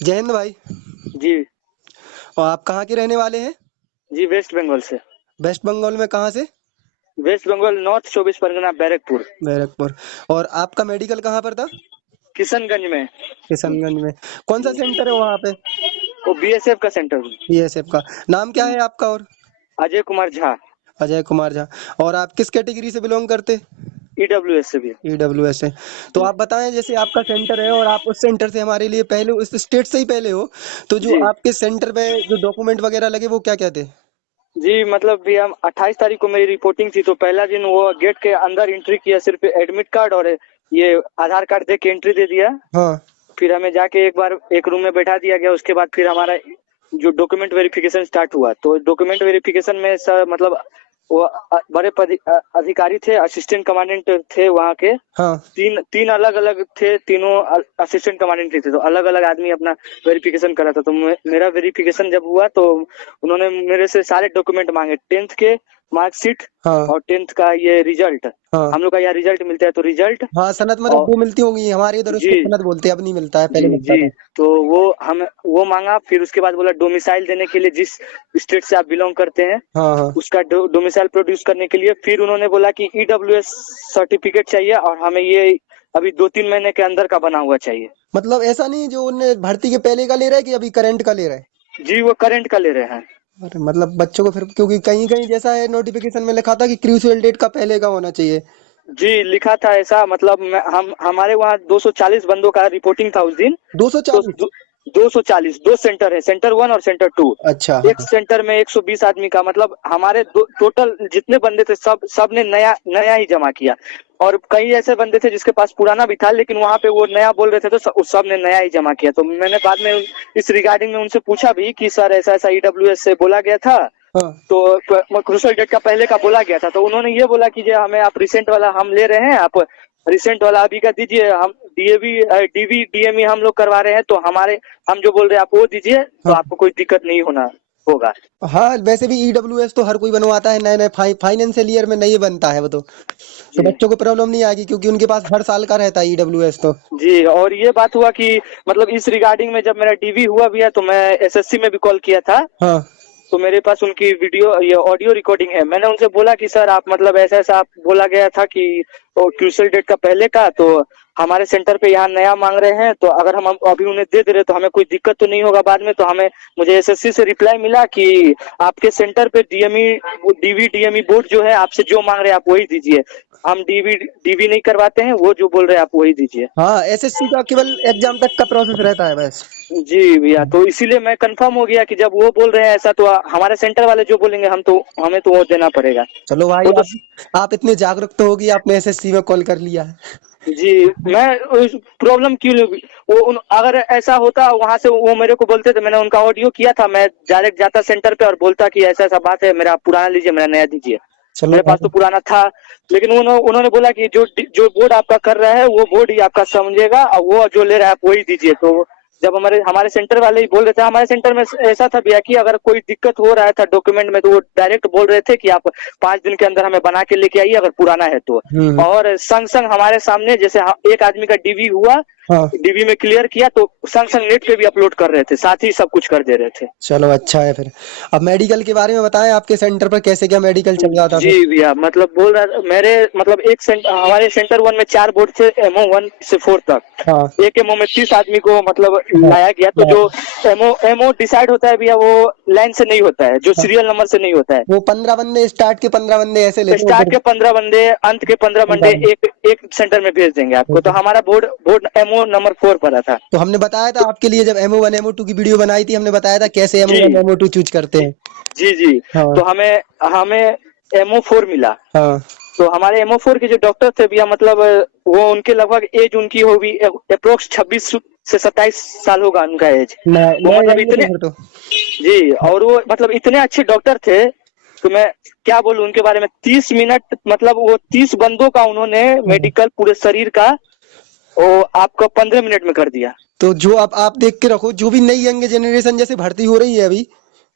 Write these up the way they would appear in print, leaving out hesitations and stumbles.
जय हिंद भाई। जी। और आप कहाँ के रहने वाले हैं? जी, वेस्ट बंगाल से। वेस्ट बंगाल में कहाँ से? West Bengal North 24 Pargana Barrackpore. बैरकपुर। और आपका मेडिकल कहाँ पर था? किशनगंज में। किशनगंज में। कौन सा सेंटर है वहाँ पे? वो बीएसएफ का सेंटर। बीएसएफ का। नाम क्या है आपका? और अजय कुमार झा। अजय कुमार झा। और आप किस कैटेगरी से बिलोंग करते? ईडब्ल्यूएस से भी। ईडब्ल्यूएस से। तो आप बताएं, जैसे आपका सेंटर है और आप उस सेंटर से हमारे लिए पहले उस स्टेट से ही पहले हो, तो जो जी। आपके सेंटर पे जो डॉक्यूमेंट वगैरह लगे वो क्या क्या थे? जी, मतलब भी हम 28 तारीख को मेरी रिपोर्टिंग थी, तो पहला दिन वो गेट के अंदर एंट्री किया, सिर्फ एडमिट कार्ड और ये आधार कार्ड दे के एंट्री दे दिया। हाँ। फिर हमें जाके एक बार एक रूम में बैठा दिया गया। उसके बाद फिर हमारा जो डॉक्यूमेंट वेरिफिकेशन स्टार्ट हुआ, तो डॉक्यूमेंट वेरिफिकेशन में सर मतलब वो बड़े अधिकारी थे, असिस्टेंट कमांडेंट थे वहाँ के। हाँ। तीन तीन अलग अलग थे, तीनों असिस्टेंट कमांडेंट थे, तो अलग अलग आदमी अपना वेरिफिकेशन करा था। तो मेरा वेरिफिकेशन जब हुआ तो उन्होंने मेरे से सारे डॉक्यूमेंट मांगे, 10th के मार्कशीट हाँ। और 10th का ये रिजल्ट। हाँ। हम लोग का यहाँ रिजल्ट मिलता है, तो रिजल्ट हाँ, सनद मतलब और दो मिलती होंगी, हमारे इधर जी उसको सनद बोलते हैं, अब नहीं मिलता है, पहले जी मिलता जी। था। तो वो मांगा। फिर उसके बाद बोला डोमिसाइल देने के लिए, जिस स्टेट से आप बिलोंग करते हैं हाँ हाँ। उसका डोमिसाइल प्रोड्यूस करने के लिए। फिर उन्होंने बोला कि ईडब्ल्यूएस सर्टिफिकेट चाहिए और हमें ये अभी 2-3 महीने के अंदर का बना हुआ चाहिए। मतलब ऐसा नहीं जो उन्हें भर्ती के पहले का ले रहा है कि अभी करंट का ले रहा है? जी, वो करंट का ले रहे हैं। अरे मतलब बच्चों को फिर, क्योंकि कहीं कहीं जैसा है नोटिफिकेशन में लिखा था कि क्रूशियल डेट का पहले का होना चाहिए। जी, लिखा था ऐसा। मतलब हम हमारे वहाँ 240 बंदों का रिपोर्टिंग था उस दिन। तो 240? 240 दो सेंटर है, सेंटर 1 और सेंटर 2। अच्छा, एक हाँ। सेंटर में 120 आदमी का, मतलब हमारे टोटल जितने बंदे थे सब ने नया नया ही जमा किया। और कई ऐसे बंदे थे जिसके पास पुराना भी था, लेकिन वहाँ पे वो नया बोल रहे थे, तो सब ने नया ही जमा किया। तो मैंने बाद में इस रिगार्डिंग में उनसे पूछा भी कि सर ऐसा ऐसा ईडब्ल्यूएस से बोला गया था, हाँ। तो क्रूशियल डेट का पहले का बोला गया था। तो उन्होंने ये बोला कि जो हमें आप रिसेंट वाला हम ले रहे हैं, आप रिसेंट वाला अभी का दीजिए। हम डीएवी डीवी डीएमई हम लोग करवा रहे हैं, तो हम जो बोल रहे हैं आप वो दीजिए, तो हाँ। आपको कोई दिक्कत नहीं होना होगा। हाँ, वैसे भी ईडब्ल्यूएस तो हर कोई बनवाता है, नए नए फाइनेंशियल ईयर में नहीं बनता है वो तो जी बच्चों को प्रॉब्लम नहीं आएगी क्योंकि उनके पास हर साल का रहता है ईडब्ल्यूएस तो। जी। और ये बात हुआ कि मतलब इस रिगार्डिंग में जब मेरा डीवी हुआ भी है, तो मैं एसएससी में भी कॉल किया था। हाँ। तो मेरे पास उनकी वीडियो ये ऑडियो रिकॉर्डिंग है। मैंने उनसे बोला कि सर आप मतलब ऐसा ऐसा आप बोला गया था कि क्रूशियल डेट का पहले का, तो हमारे सेंटर पे यहाँ नया मांग रहे हैं, तो अगर हम अभी उन्हें दे दे रहे तो हमें कोई दिक्कत तो नहीं होगा बाद में। तो मुझे एसएससी से रिप्लाई मिला कि आपके सेंटर पे डीएमई डीवी डीएमई बोर्ड जो है आपसे जो मांग रहे हैं आप वही दीजिए। हम डीवी डीवी नहीं करवाते हैं, वो जो बोल रहे हैं आप वही दीजिए। हाँ, एसएससी का केवल एग्जाम तक का प्रोसेस रहता है बस। जी भैया, तो इसीलिए मैं कंफर्म हो गया कि जब वो बोल रहे हैं ऐसा, तो हमारे सेंटर वाले जो बोलेंगे हमें तो वो देना पड़ेगा। चलो भाई, वो तो आप इतने जागरूक तो होगी, आपने एसएससी में कॉल कर लिया है। जी। मैं प्रॉब्लम क्यों नहीं, अगर ऐसा होता वहां से वो मेरे को बोलते, तो मैंने उनका ऑडियो किया था, मैं डायरेक्ट जाता सेंटर पे और बोलता कि ऐसा ऐसा बात है, मेरा पुराना लीजिए, मेरा नया दीजिए। चलो मेरे पास तो भाई। पुराना था। लेकिन उन्होंने बोला कि जो बोर्ड आपका कर रहा है वो बोर्ड ही आपका समझेगा, और वो जो ले रहा है आप वही दीजिए। तो जब हमारे हमारे सेंटर वाले ही बोल रहे थे, हमारे सेंटर में ऐसा था भैया कि अगर कोई दिक्कत हो रहा था डॉक्यूमेंट में, तो वो डायरेक्ट बोल रहे थे कि आप 5 दिन के अंदर हमें बना के लेके आइए अगर पुराना है तो। हम्म। और संग संग हमारे सामने जैसे एक आदमी का डीवी हुआ, हाँ। डीवी में क्लियर किया, तो संग संग नेट पे भी अपलोड कर रहे थे, साथ ही सब कुछ कर दे रहे थे। चलो अच्छा है फिर। अब मेडिकल के बारे में बताएं, आपके सेंटर पर कैसे क्या मेडिकल चल रहा था जी फिर? भैया, मतलब बोल रहा मेरे मतलब हमारे सेंटर 1 में 4 बोर्ड थे, एमओ 1 से 4 तक। हाँ। एक एमओ में 30 आदमी को मतलब हाँ। लाया गया। तो हाँ। जो एमओ डिसाइड होता है भैया, वो लाइन से नहीं होता है, जो हाँ। सीरियल नंबर से नहीं होता है। वो 15 बंदे, स्टार्ट के 15 बंदे ऐसे लेते हैं स्टार्ट उधर। के 15 बंदे, अंत के 15 बंदे 15 एक एक सेंटर में भेज देंगे आपको। तो बंदे। हमारा बोर्ड बोर्ड एमओ नंबर 4 पर था। तो हमने बताया था आपके लिए, जब एमओ 1 एमओ 2 की वीडियो बनाई थी, हमने बताया था कैसे जी एमओ 1 एमओ 2 चूज करते हैं। जी जी। हाँ। तो हमें हमें एमओ 4 मिला। हाँ। तो हमारे एमओ 4 के जो डॉक्टर थे भैया, मतलब वो उनके लगभग एज उनकी होगी अप्रोक्स 26 से 27 साल होगा उनका एज। वो नए मतलब रहेंगे तो इतने फिर तो। जी, और वो मतलब इतने अच्छे डॉक्टर थे, तो मैं क्या बोलूं उनके बारे में। 30 मिनट, मतलब वो 30 बंदों का उन्होंने हाँ। मेडिकल पूरे शरीर का वो आपका 15 मिनट में कर दिया। तो जो आप देख के रखो, जो भी नई यंग जनरेशन जैसे भर्ती हो रही है अभी,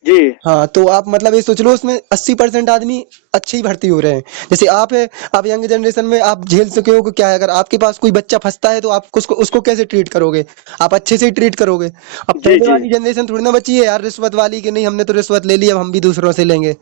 जी हाँ, तो आप मतलब ये सोच लो उसमें 80% आदमी अच्छे ही भर्ती हो रहे हैं। जैसे आप है, आप यंग जनरेशन में आप झेल सके हो कि क्या है, अगर आपके पास कोई बच्चा फंसता है तो आप उसको उसको कैसे ट्रीट करोगे? आप अच्छे से ही ट्रीट करोगे। अब जी पहले जी वाली जनरेशन थोड़ी ना बची है यार रिश्वत वाली, कि नहीं हमने तो रिश्वत ले ली अब हम भी दूसरों से लेंगे।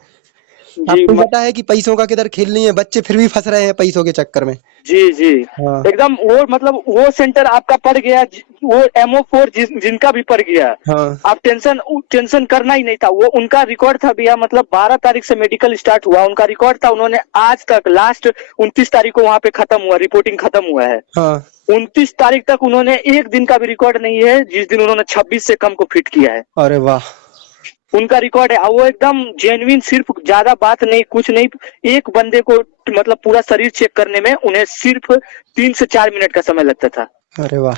जी आपको पता है कि पैसों का किधर खेल नहीं है, बच्चे फिर भी फंस रहे हैं पैसों के चक्कर में। जी जी हाँ, एकदम वो मतलब वो सेंटर आपका पड़ गया वो MO4 जिनका भी पड़ गया। हाँ, आप टेंशन करना ही नहीं था। वो उनका रिकॉर्ड था भैया, मतलब 12 तारीख से मेडिकल स्टार्ट हुआ, उनका रिकॉर्ड था। उन्होंने आज तक लास्ट 29 तारीख को वहां पे खत्म हुआ, रिपोर्टिंग खत्म हुआ है। हाँ। 29 तारीख तक उन्होंने एक दिन का भी रिकॉर्ड नहीं है जिस दिन उन्होंने 26 से कम को फिट किया है। अरे वाह! उनका रिकॉर्ड है और वो एकदम जेन्युइन, सिर्फ ज्यादा बात नहीं कुछ नहीं। एक बंदे को मतलब पूरा शरीर चेक करने में उन्हें सिर्फ 3 से 4 मिनट का समय लगता था। अरे वाह!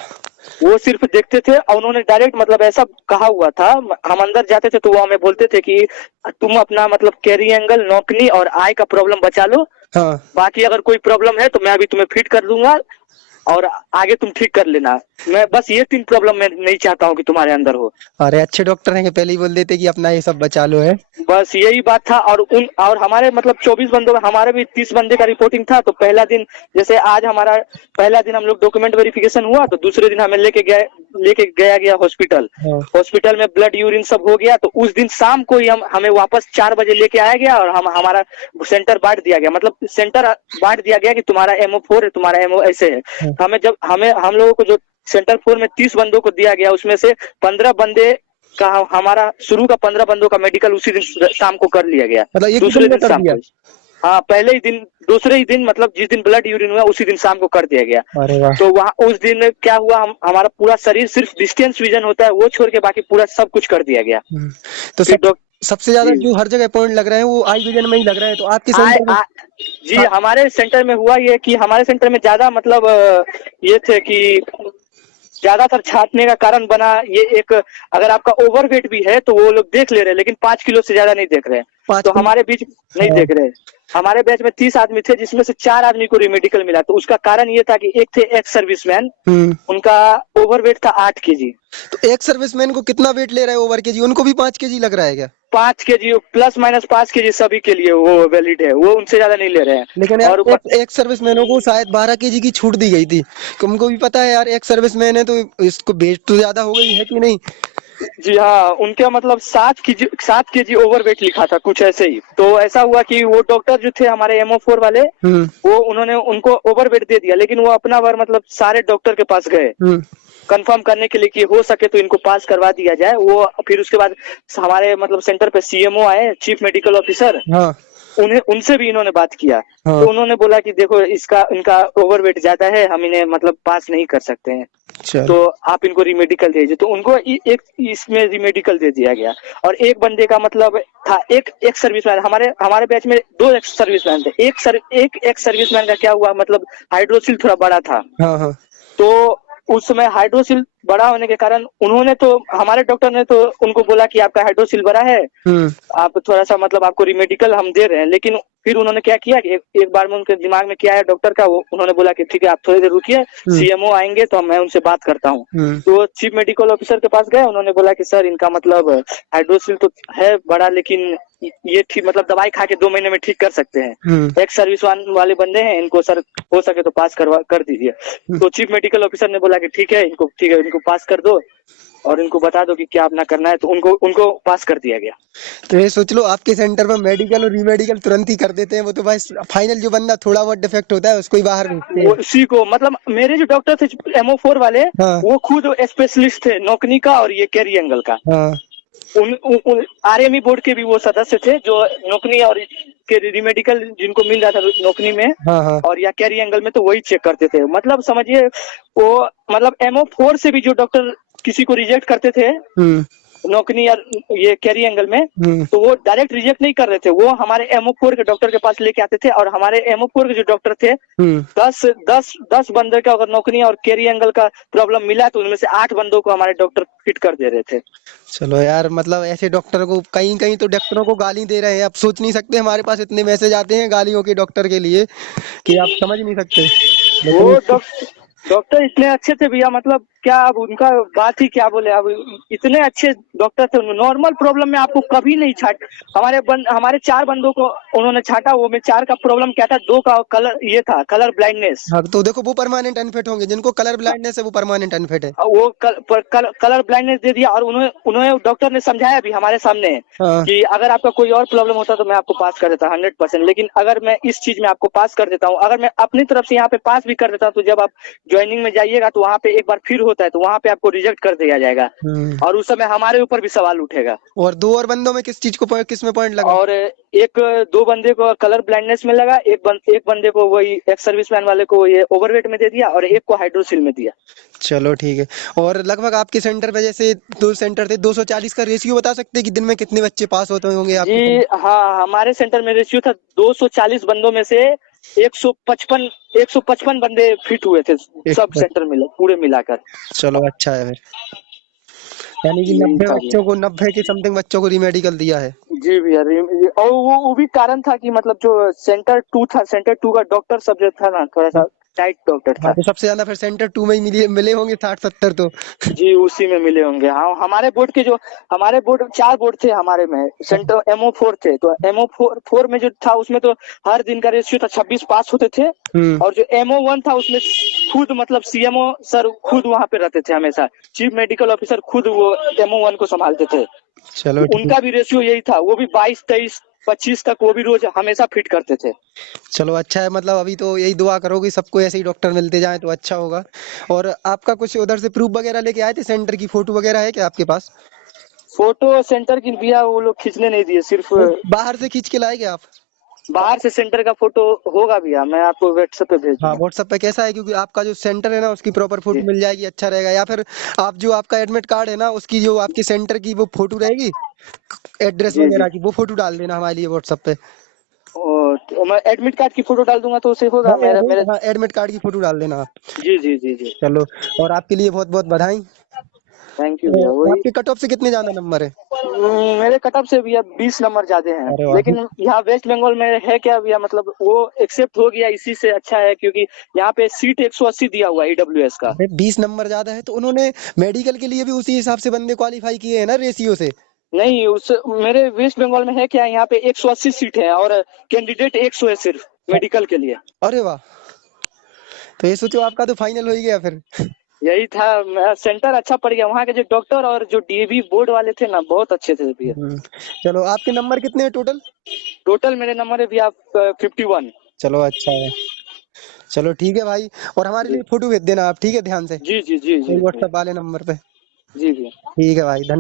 वो सिर्फ देखते थे और उन्होंने डायरेक्ट मतलब ऐसा कहा हुआ था, हम अंदर जाते थे तो वो हमें बोलते थे कि तुम अपना मतलब कैरी एंगल, नौकनी और आई का प्रॉब्लम बचा लो, हाँ। बाकी अगर कोई प्रॉब्लम है तो मैं अभी तुम्हें फिट कर दूंगा और आगे तुम ठीक कर लेना। मैं बस ये 3 प्रॉब्लम मैं नहीं चाहता हूँ कि तुम्हारे अंदर हो। अरे अच्छे डॉक्टर हैं कि पहले ही बोल देते कि अपना ये सब बचा लो है। बस यही बात था। और हमारे मतलब 24 बंदों में हमारे भी 30 बंदे का रिपोर्टिंग था। तो पहला दिन, जैसे आज हमारा पहला दिन हम लोग डॉक्यूमेंट वेरिफिकेशन हुआ, तो दूसरे दिन हमें लेके गया हॉस्पिटल। हाँ। हॉस्पिटल में ब्लड यूरिन सब हो गया, तो उस दिन शाम को ही हमें वापस 4 बजे लेके आया गया और हमारा सेंटर बांट दिया गया। मतलब सेंटर बांट दिया गया कि तुम्हारा MO4 है, तुम्हारा MO ऐसे है। हाँ। हम लोगों को जो सेंटर 4 में 30 बंदों को दिया गया, उसमें से 15 बंदे का हमारा शुरू का 15 बंदों का मेडिकल उसी दिन शाम को कर लिया गया। मतलब एक ही दूसरे दिन में दिन कर शाम दिया? को, हाँ पहले ही दिन, दूसरे ही दिन मतलब जिस दिन ब्लड यूरिन हुआ उसी दिन शाम को कर दिया गया। अरे वाह! तो वहाँ उस दिन क्या हुआ, हमारा पूरा शरीर, सिर्फ डिस्टेंस विजन होता है वो छोड़ के बाकी पूरा सब कुछ कर दिया गया। तो फिर सबसे ज्यादा जी जो हर जगह पॉइंट लग रहे हैं वो आई विजन में ही लग रहे हैं, तो आपके आए सेंटर में? आ, जी हाँ। हमारे सेंटर में हुआ ये कि हमारे सेंटर में ज्यादा मतलब ये थे कि ज्यादातर छाटने का कारण बना ये एक, अगर आपका ओवरवेट भी है तो वो लोग देख ले रहे हैं, लेकिन 5 किलो से ज्यादा नहीं देख रहे हैं। 5 तो किलो? हमारे बीच नहीं हाँ। देख रहे हैं। हमारे बैच में 30 आदमी थे जिसमें से 4 आदमी को रिमेडिकल मिला। तो उसका कारण ये था कि एक थे एक्स सर्विसमैन, उनका ओवरवेट था 8 kg। तो एक सर्विसमैन को कितना वेट ले रहा है ओवर केजी? उनको भी 5 केजी लग रहा है क्या? 5 kg प्लस माइनस 5 kg सभी के लिए वो वैलिड है, वो उनसे ज्यादा नहीं ले रहे हैं। लेकिन यार और एक सर्विसमैनों को शायद 12 केजी की छूट दी गई थी। तुमको भी पता है यार, एक सर्विसमैन है तो इसको वेट तो ज्यादा हो गई है कि नहीं? जी हाँ, उनका मतलब 7 kg ओवरवेट लिखा था कुछ ऐसे ही। तो ऐसा हुआ कि वो डॉक्टर जो थे हमारे MO4 वाले, वो उन्होंने उनको ओवरवेट दे दिया, लेकिन वो अपना बार मतलब सारे डॉक्टर के पास गए कंफर्म करने के लिए कि हो सके तो इनको पास करवा दिया जाए। वो फिर उसके बाद हमारे मतलब सेंटर पे CMO आए, चीफ मेडिकल ऑफिसर, हाँ। उनसे भी इन्होंने बात किया। हाँ। तो उन्होंने बोला कि देखो इनका ओवरवेट ज्यादा है, हम इन्हें मतलब पास नहीं कर सकते हैं, चल। तो आप इनको रिमेडिकल दीजिए। तो उनको एक इसमें रिमेडिकल दे दिया गया। और एक बंदे का मतलब था, एक सर्विसमैन, हमारे बैच में 2 सर्विसमैन थे। एक सर्विसमैन का क्या हुआ, मतलब हाइड्रोसिल थोड़ा बड़ा था। हाँ, हाँ। तो उस समय हाइड्रोसिल बड़ा होने के कारण उन्होंने तो, हमारे डॉक्टर ने तो उनको बोला कि आपका हाइड्रोसिल बड़ा है, आप थोड़ा सा मतलब आपको रिमेडिकल हम दे रहे हैं। लेकिन फिर उन्होंने क्या किया कि एक बार में उनके दिमाग में क्या है डॉक्टर का, वो उन्होंने बोला कि ठीक है आप थोड़ी देर रुकिए, CMO आएंगे तो मैं उनसे बात करता हूँ। तो चीफ मेडिकल ऑफिसर के पास गए, उन्होंने बोला कि सर इनका मतलब हाइड्रोसिल तो है बड़ा, लेकिन ये ठीक मतलब दवाई खा के 2 महीने में ठीक कर सकते हैं। एक सर्विस वाले बंदे हैं, इनको सर हो सके तो पास कर दीजिए। तो चीफ मेडिकल ऑफिसर ने बोला कि ठीक है इनको पास कर दो और इनको बता दो कि क्या अपना करना है। तो उनको पास कर दिया गया। तो ये सोच लो आपके सेंटर में मेडिकल और रीमेडिकल तुरंत ही कर देते हैं। वो तो बस फाइनल जो बंदा थोड़ा बहुत डिफेक्ट होता है उसको ही बाहर भेजते हैं। उसी को मतलब मेरे जो डॉक्टर थे MO4 वाले, हाँ। वो खुद स्पेशलिस्ट थे नौकनी का और ये कैरी एंगल का। हाँ। RME बोर्ड के भी वो सदस्य थे जो नौकनी और के रिमेडिकल जिनको मिल रहा था नौकनी में, हाँ। हाँ। और या कैरी एंगल में, तो वही चेक करते थे। मतलब समझिए वो मतलब MO4 से भी जो डॉक्टर किसी को रिजेक्ट करते थे नौकनी या ये कैरी एंगल में, तो वो डायरेक्ट रिजेक्ट नहीं कर रहे थे, वो हमारे MO4 के डॉक्टर के पास लेके आते थे। और हमारे MO4 के जो डॉक्टर थे, 10 बंदे का अगर नौकनी और कैरी एंगल का प्रॉब्लम मिला तो उनमें से 8 बंदों को हमारे डॉक्टर फिट कर दे रहे थे। चलो यार, मतलब ऐसे डॉक्टर को कहीं कहीं तो डॉक्टरों को गाली दे रहे हैं। आप सोच नहीं सकते, हमारे पास इतने मैसेज आते हैं गालियों के डॉक्टर के लिए कि आप समझ नहीं सकते। वो लेकिन डॉक्टर इतने अच्छे थे भैया, मतलब क्या अब उनका बात ही क्या बोले। अब इतने अच्छे डॉक्टर थे, नॉर्मल प्रॉब्लम में आपको कभी नहीं छाट। हमारे 4 बंदों को उन्होंने छाटा, वो में 4 का प्रॉब्लम क्या था, 2 का कलर ये था, कलर ब्लाइंडनेस। हाँ तो देखो वो परमानेंट अनफिट होंगे, जिनको कलर ब्लाइंडनेस है वो परमानेंट अनफिट है। वो कलर ब्लाइंडनेस दे दिया, और उन्होंने उन्होंने डॉक्टर ने समझाया भी हमारे सामने हाँ। कि अगर आपका कोई और प्रॉब्लम होता तो मैं आपको पास कर देता 100%, लेकिन अगर मैं इस चीज में आपको पास कर देता हूँ, अगर मैं अपनी तरफ से यहाँ पे पास भी कर देता हूँ, तो जब आप ज्वाइनिंग में जाइएगा तो वहाँ पे एक बार फिर होता है, तो वहाँ पे आपको रिजेक्ट कर दिया जाएगा, और उस समय हमारे ऊपर भी सवाल उठेगा। और 2 और बंदों में किस चीज को किस में पॉइंट लगा? और एक 2 बंदे को कलर ब्लाइंडनेस में लगा, एक बंदे को वही एक्स सर्विसमैन वाले को ये ओवरवेट में दे दिया, और एक को हाइड्रोसिल में दिया। चलो ठीक है। और लगभग आपके सेंटर पे जैसे 2 सेंटर थे, 240 का रेशियो बता सकते हैं कि दिन में कितने बच्चे पास होते होंगे आपके जी सेंटर? हाँ, हमारे सेंटर में रेशियो था 240 बंदों में से 155 बंदे फिट हुए थे, सब 125। सेंटर मिला पूरे मिलाकर। चलो अच्छा है फिर। यानी कि यही 90 था भैया। बच्चों को, 90 के समथिंग बच्चों को रीमेडिकल दिया है। जी भैया, और वो भी कारण था कि मतलब जो सेंटर 2 था, सेंटर 2 का डॉक्टर सब जो था ना, थोड़ा सा टाइट डॉक्टर हाँ था। तो सबसे ज्यादा फिर सेंटर 2 में ही मिले होंगे 60-70 तो। जी उसी में मिले होंगे। हाँ, हमारे बोर्ड 4 बोर्ड थे हमारे में, सेंटर MO4 थे, तो MO4 में जो था उसमें तो हर दिन का रेशियो था 26 पास होते थे, हम्म। और जो MO1 था उसमें खुद मतलब CMO सर खुद वहाँ पे रहते थे हमेशा, चीफ मेडिकल ऑफिसर खुद वो MO1 को संभालते थे। चलो ठीक। उनका भी रेशियो यही था, वो भी 22 23 25 तक वो भी रोज हमेशा फिट करते थे। चलो अच्छा है, मतलब अभी तो यही दुआ करो कि सबको ऐसे ही डॉक्टर मिलते जाएं तो अच्छा होगा। और आपका कुछ उधर से प्रूफ वगैरह लेके आए थे, सेंटर की फोटो वगैरह है क्या आपके पास? फोटो सेंटर की भैया वो लोग खींचने नहीं दिए, सिर्फ नहीं, बाहर से खींच के लाए क्या आप? बाहर से सेंटर का फोटो होगा भैया, मैं आपको व्हाट्सएप पे भेज हाँ दूंगा। व्हाट्सएप पे कैसा है, क्योंकि आपका जो सेंटर है ना उसकी प्रॉपर जी फोटो मिल जाएगी, अच्छा रहेगा। या फिर आप जो आपका एडमिट कार्ड है ना उसकी जो आपकी सेंटर की वो फोटो रहेगी, एड्रेस जी जी। वगैरह की, वो फोटो डाल देना हमारे लिए व्हाट्सएप पे। तो मैं एडमिट कार्ड की फोटो डाल दूंगा तो उसे हाँ होगा मेरे मेरे। हाँ एडमिट कार्ड की फोटो डाल देना आप। जी जी जी जी। चलो। और आपके लिए बहुत बहुत बधाई। थैंक यू भैया। तो वही आपके कट ऑफ से कितने ज्यादा नंबर है? मेरे कटअप से भैया 20 नंबर ज्यादा हैं, अरे वाह। लेकिन यहाँ वेस्ट बंगाल में है क्या भैया, मतलब वो एक्सेप्ट हो गया, इसी से अच्छा है, क्योंकि यहाँ पे सीट 180 दिया हुआ है EWS का। अरे 20 नंबर ज्यादा है तो उन्होंने मेडिकल के लिए भी उसी हिसाब से बंदे क्वालिफाई किए हैं ना, रेशियो से। नहीं, उस मेरे वेस्ट बंगाल में है क्या, यहाँ पे 180 सीट है, और कैंडिडेट 100 है सिर्फ मेडिकल के लिए। अरे वाह। तो ये सोचो आपका तो फाइनल हो ही गया फिर। यही था, सेंटर अच्छा पड़ गया, वहाँ के जो डॉक्टर और जो DAV बोर्ड वाले थे ना, बहुत अच्छे थे भैया। हम्म। चलो आपके नंबर कितने हैं टोटल? टोटल मेरे नंबर है भैया 51। चलो अच्छा है। चलो ठीक है भाई। और हमारे जी लिए फोटो भेज देना आप, ठीक है, ध्यान से, जी जी जी जी व्हाट्सएप वाले नंबर पे। जी भैया। ठीक है भाई, धन्यवाद।